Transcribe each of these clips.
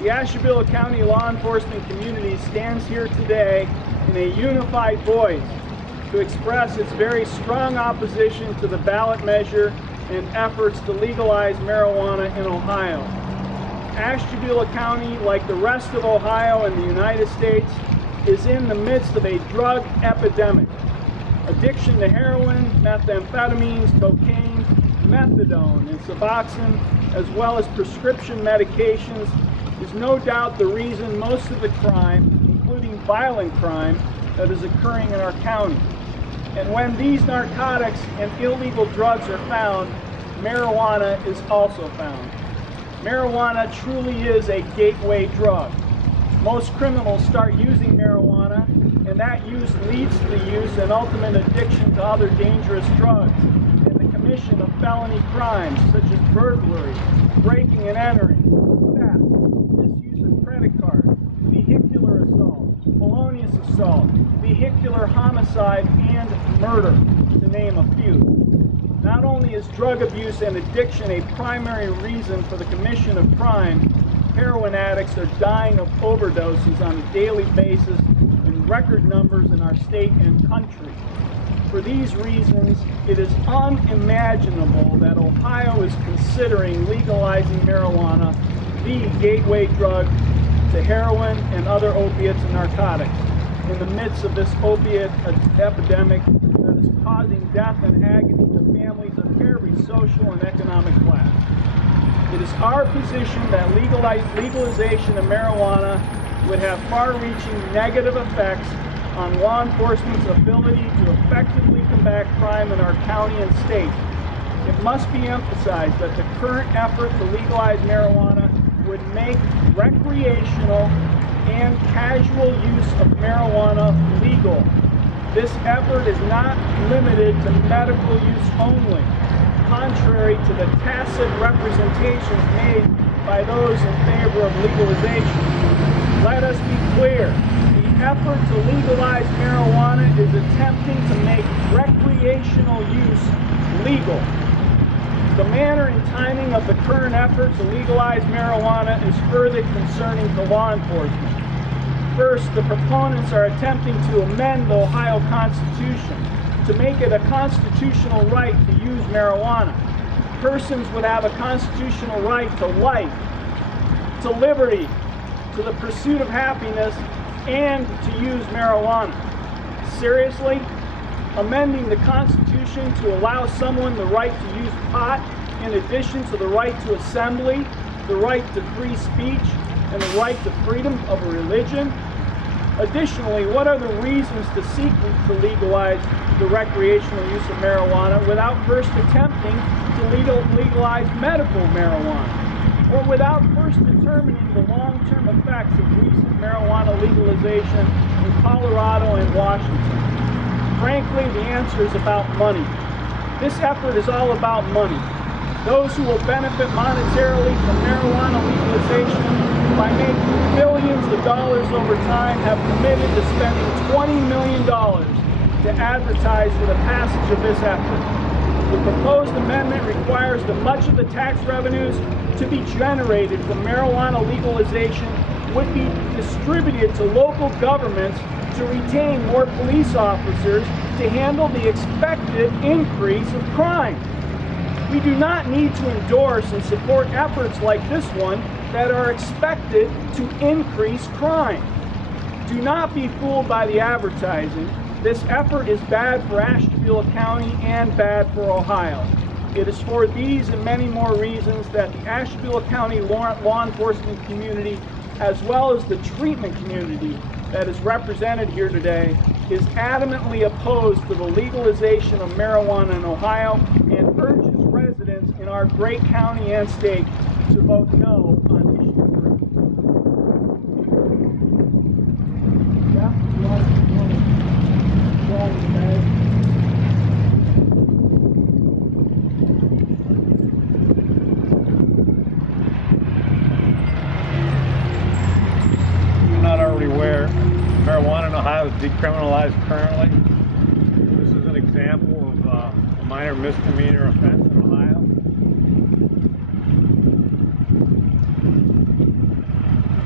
The Ashtabula County law enforcement community stands here today in a unified voice to express its very strong opposition to the ballot measure and efforts to legalize marijuana in Ohio. Ashtabula County, like the rest of Ohio and the United States, is in the midst of a drug epidemic. Addiction to heroin, methamphetamines, cocaine, methadone, and Suboxone, as well as prescription medications, is no doubt the reason most of the crime, including violent crime, that is occurring in our county. And when these narcotics and illegal drugs are found, marijuana is also found. Marijuana truly is a gateway drug. Most criminals start using marijuana, and that use leads to the use and ultimate addiction to other dangerous drugs and the commission of felony crimes such as burglary, breaking and entering, theft, misuse of credit cards, vehicular assault, felonious assault, vehicular homicide, and murder, to name a few. Not only is drug abuse and addiction a primary reason for the commission of crime, heroin addicts are dying of overdoses on a daily basis in record numbers in our state and country. For these reasons, it is unimaginable that Ohio is considering legalizing marijuana, the gateway drug to heroin and other opiates and narcotics, in the midst of this opiate epidemic that is causing death and agony to families of every social and economic class. It is our position that legalization of marijuana would have far-reaching negative effects on law enforcement's ability to effectively combat crime in our county and state. It must be emphasized that the current effort to legalize marijuana would make recreational and casual use of marijuana legal. This effort is not limited to medical use only, contrary to the tacit representations made by those in favor of legalization. Let us be clear. The effort to legalize marijuana is attempting to make recreational use legal. The manner and timing of the current effort to legalize marijuana is further concerning to law enforcement. First, the proponents are attempting to amend the Ohio Constitution to make it a constitutional right to use marijuana. Persons would have a constitutional right to life, to liberty, to the pursuit of happiness, and to use marijuana. Seriously? Amending the Constitution to allow someone the right to use pot in addition to the right to assembly, the right to free speech, and the right to freedom of religion? Additionally, what are the reasons to seek to legalize the recreational use of marijuana without first attempting to legalize medical marijuana? Or without first determining the long-term effects of recent marijuana legalization in Colorado and Washington? Frankly, the answer is about money. This effort is all about money. Those who will benefit monetarily from marijuana legalization by making billions of dollars over time have committed to spending $20 million to advertise for the passage of this effort. The proposed amendment requires that much of the tax revenues to be generated from marijuana legalization would be distributed to local governments to retain more police officers to handle the expected increase of crime. We do not need to endorse and support efforts like this one that are expected to increase crime. Do not be fooled by the advertising. This effort is bad for Ashtabula County and bad for Ohio. It is for these and many more reasons that the Ashtabula County law enforcement community, as well as the treatment community that is represented here today, is adamantly opposed to the legalization of marijuana in Ohio and urges residents in our great county and state to vote no on issue 3. Yeah? You want to go on the bag? Where marijuana in Ohio is decriminalized currently. This is an example of a minor misdemeanor offense in Ohio.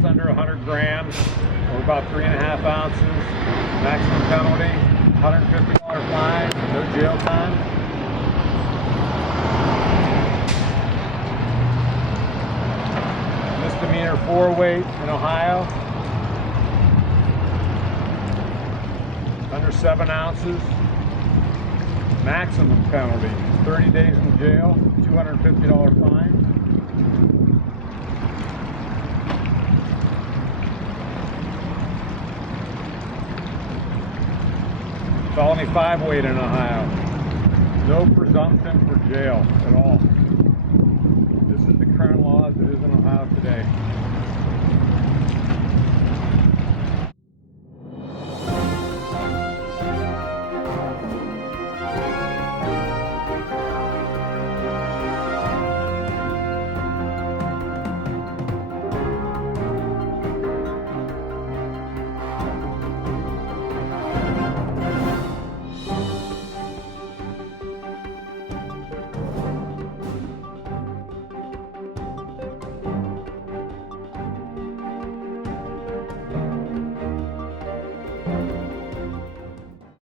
just under 100 grams, or about 3.5 ounces. Maximum penalty, $150 fine, no jail time. Misdemeanor 4-weight in Ohio, under 7 ounces. Maximum penalty, 30 days in jail, $250 fine. Felony 5-weight in Ohio. No presumption for jail at all. This is the current law as it is in Ohio today.